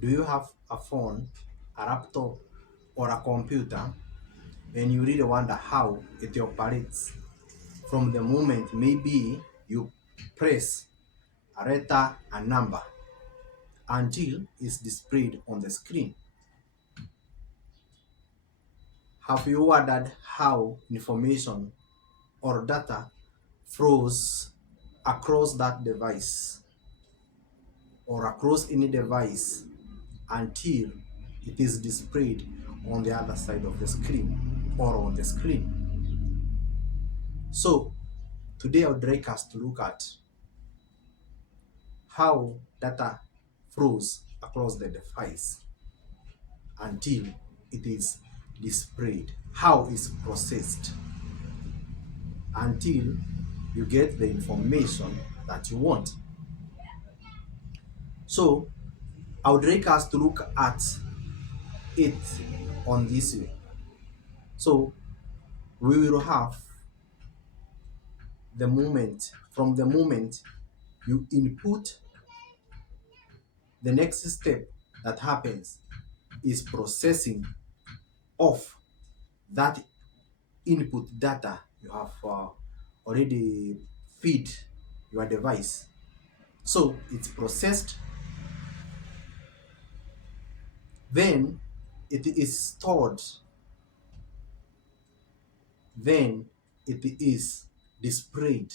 Do you have a phone, a laptop, or a computer, and you really wonder how it operates from the moment maybe you press a letter, a number, until it's displayed on the screen? Have you wondered how information or data flows across that device or across any device until it is displayed on the other side of the screen or on the screen? So today I would like us to look at how data flows across the device until it is displayed, how it's processed until you get the information that you want. So I would like us to look at it on this way. So we will have the moment, from the moment you input, the next step that happens is processing of that input data you have already feed your device. So it's processed, then it is stored, then it is displayed.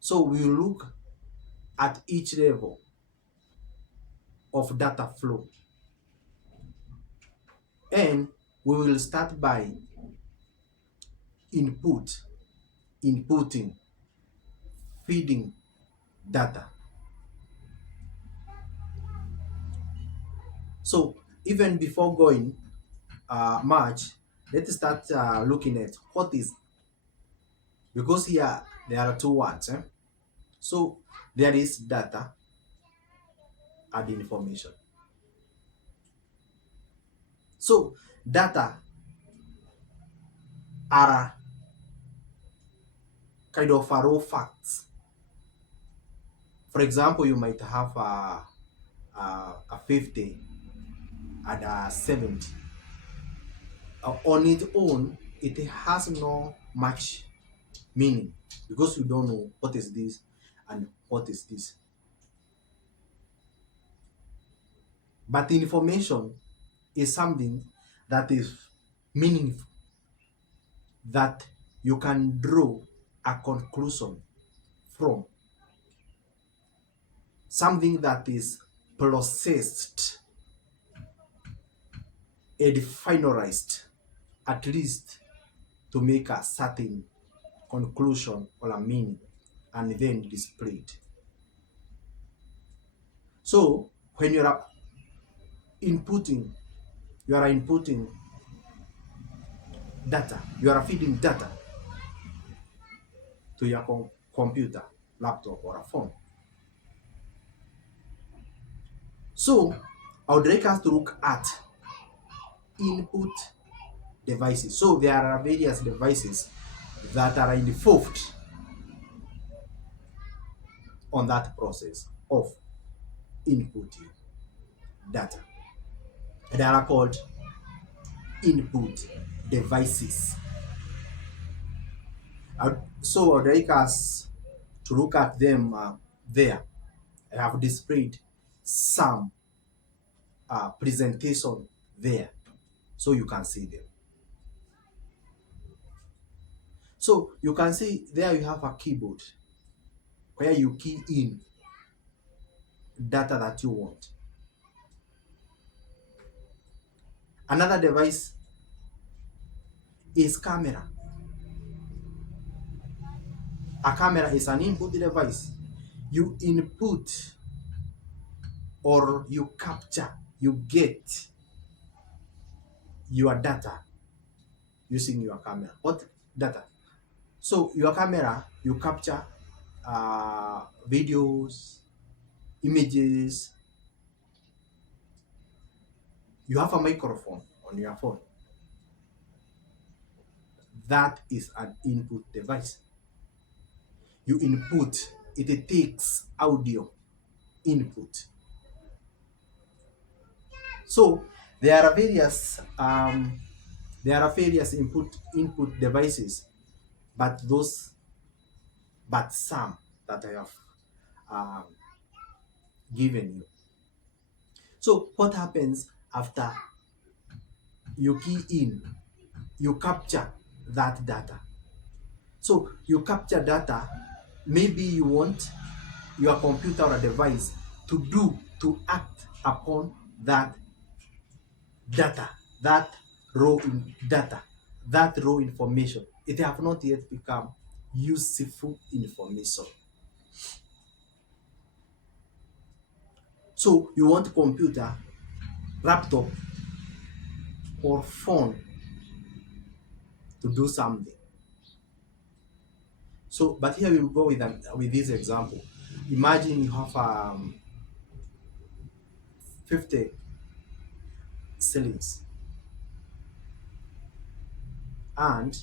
So we look at each level of data flow, and we will start by inputting, feeding data. So even before going much, let's start looking at what is, because here there are two words. So there is data and information. So data are kind of raw facts. For example, you might have a 50 and a 70. On its own, it has no much meaning because you don't know what is this and what is this. But information is something that is meaningful, that you can draw a conclusion from, something that is processed and finalized, at least to make a certain conclusion or a meaning, and then displayed. So when inputting, you are inputting data, you are feeding data to your computer, laptop, or a phone. So I would like us to look at input devices. So there are various devices that are involved on that process of inputting data. They are called input devices. So I'd like us to look at them there. I have displayed some presentation there so you can see them. So you can see there you have a keyboard where you key in data that you want. Another device is camera. A camera is an input device. You input or you capture, you get your data using your camera. What data? So your camera, you capture videos, images. You have a microphone on your phone. That is an input device. You input, it takes audio input. So there are various input devices, but some that I have um, given you. So what happens after you key in, you capture that data. So you capture data, maybe you want your computer or device to act upon that data, that data, that raw information. It have not yet become useful information. So you want computer, laptop, or phone to do something. So, but here we will go with this example. Imagine you have 50 ceilings and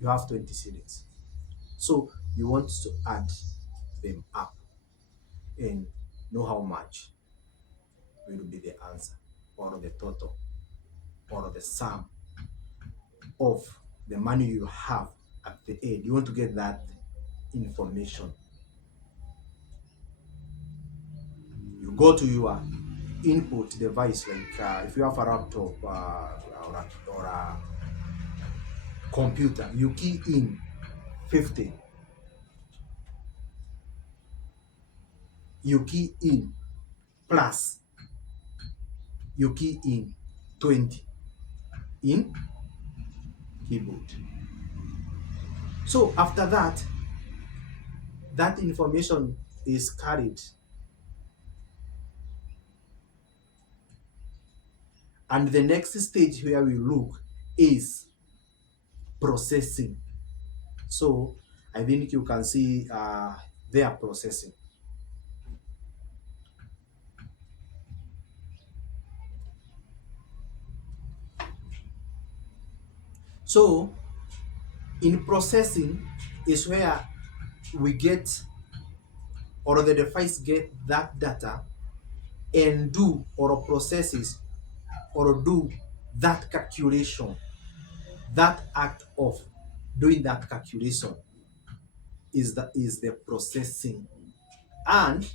you have 20 ceilings. So you want to add them up and know how much will be the answer, or the total, or the sum of the money you have at the end. You want to get that information. You go to your input device, like if you have a laptop or a computer, you key in 50, you key in plus, you key in 20 in keyboard. So after that, that information is carried, and the next stage where we look is processing. So I think you can see they are processing. So in processing is where we get, or the device get that data and do or processes or do that calculation, that act of doing that calculation is the processing. And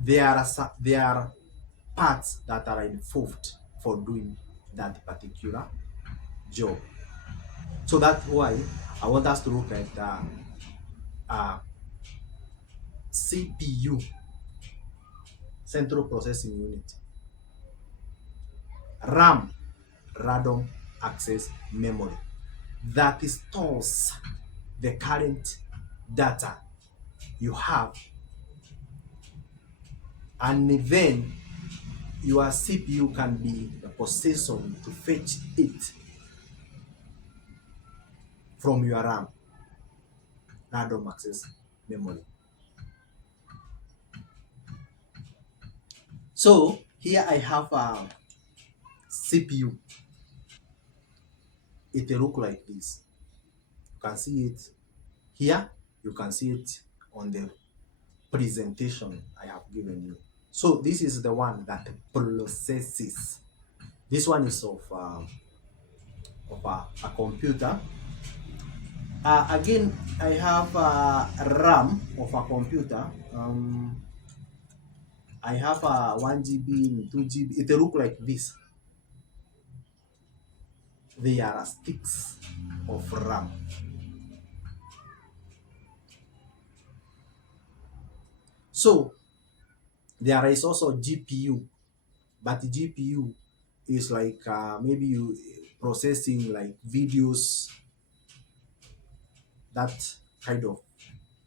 there are parts that are involved for doing that particular job. So that's why I want us to look at CPU, Central Processing Unit, RAM, Random Access Memory, that stores the current data you have, and then your CPU can be the possession to fetch it from your RAM, Random Access Memory. So here I have a CPU. It will look like this. You can see it here. You can see it on the presentation I have given you. So this is the one that processes. This one is of a computer. Again, I have a RAM of a computer. I have a 1 GB, 2 GB. It look like this. They are sticks of RAM. So there is also GPU, but GPU is like maybe you processing like videos, that kind of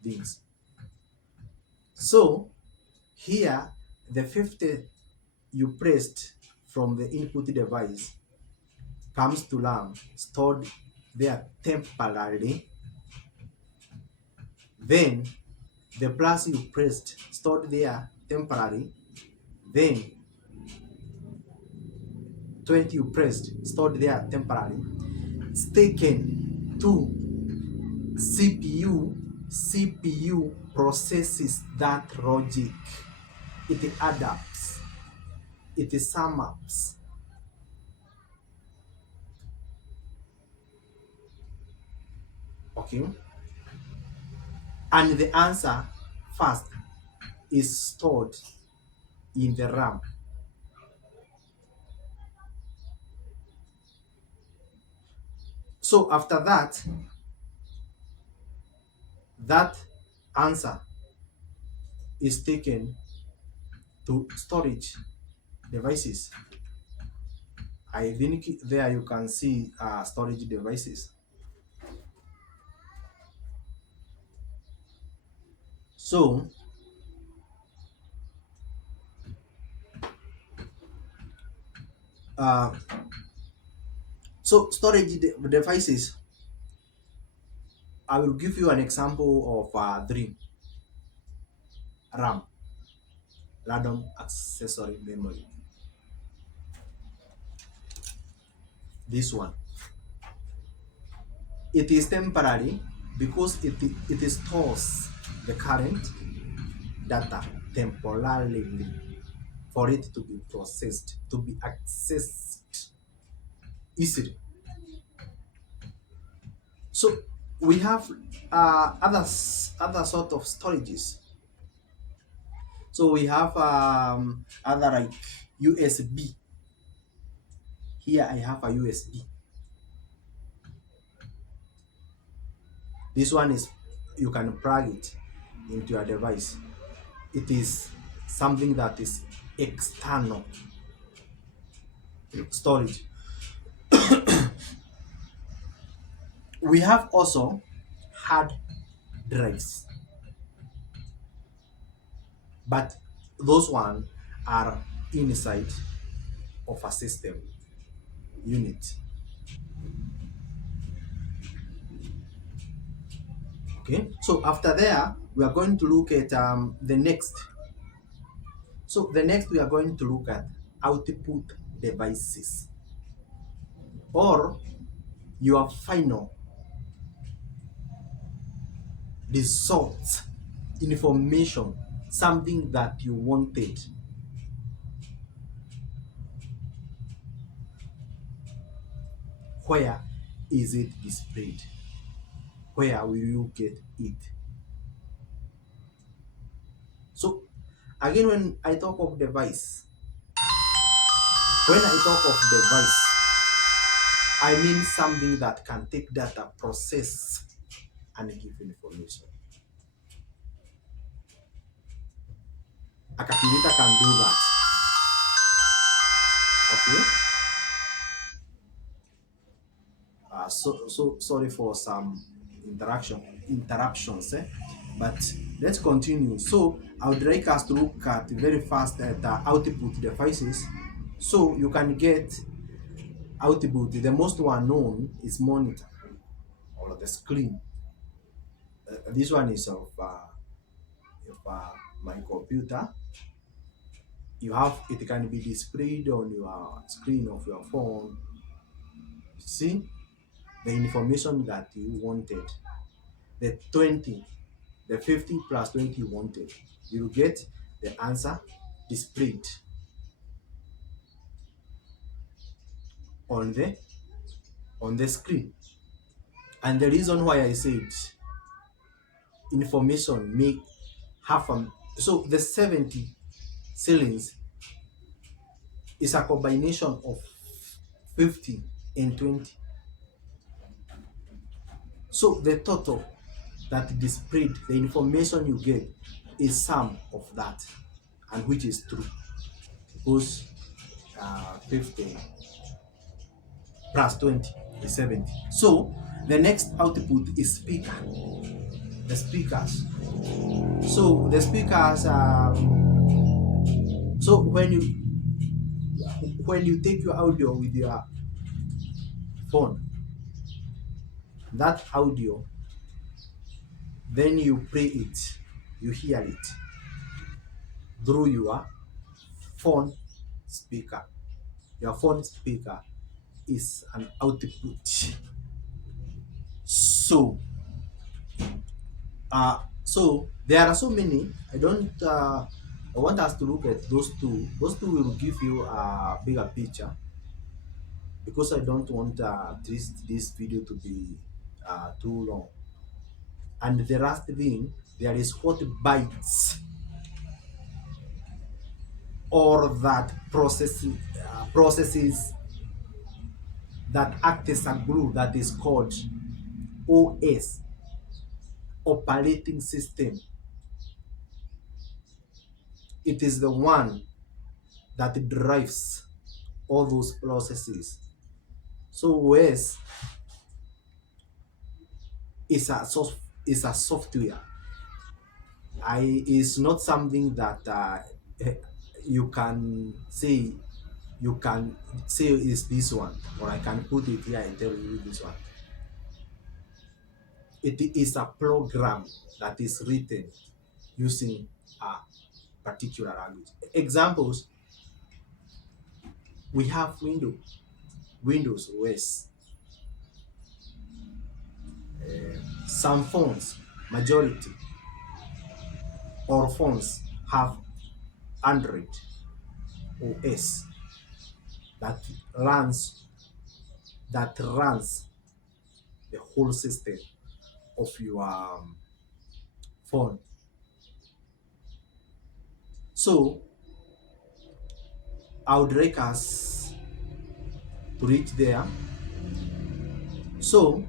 things. So here the 50 you pressed from the input device comes to RAM, stored there temporarily. Then the plus you pressed stored there temporarily. Then 20 you pressed stored there temporarily. It's taken to CPU. CPU processes that logic. It adapts. it is sum ups. Okay, and the answer first is stored in the RAM. So after that, that answer is taken to storage devices. I think there you can see storage devices. So uh, storage devices, I will give you an example of three: RAM, random accessory memory. This one, it is temporary because it stores the current data temporarily for it to be processed, to be accessed easily. So we have other sort of storages. So we have other like USB. Here I have a USB. This one is, you can plug it into your device. It is something that is external storage. We have also hard drives, but those one are inside of a system unit. Okay, so after there we are going to look at the next. So the next we are going to look at output devices, or your final result information, something that you wanted. Where is it displayed? Where will you get it? So again, when I talk of device, I mean something that can take data, process, and give information. A calculator can do that. Okay. So sorry for some interruptions, but let's continue. So I would like us to look at very fast at output devices. So you can get output. The most one known is monitor, or the screen. This one is of my computer. You have, it can be displayed on your screen of your phone. See the information that you wanted, the 20, the 50 plus 20 you wanted, you get the answer displayed on the screen. And the reason why I said information may have so the 70 ceilings is a combination of 50 and 20. So the total that displayed, the information you get, is sum of that, and which is true, because 50 plus 20 is 70. So the next output is speaker. The speakers. So the speakers. So when you take your audio with your phone, that audio, then you play it, you hear it through your phone speaker. Your phone speaker is an output. So there are so many. I don't I want us to look at those two. Those two will give you a bigger picture, because I don't want this video to be too long. And the last thing, there is what bites or that processes that act as a glue, that is called OS, operating system. It is the one that drives all those processes. So OS is a software. Is not something that you can say you can say is this one, or I can put it here and tell you this one. It is a program that is written using a particular language. Examples: we have Windows OS. Some phones, majority or phones, have Android OS that runs the whole system of your phone. So I would like us to reach there. So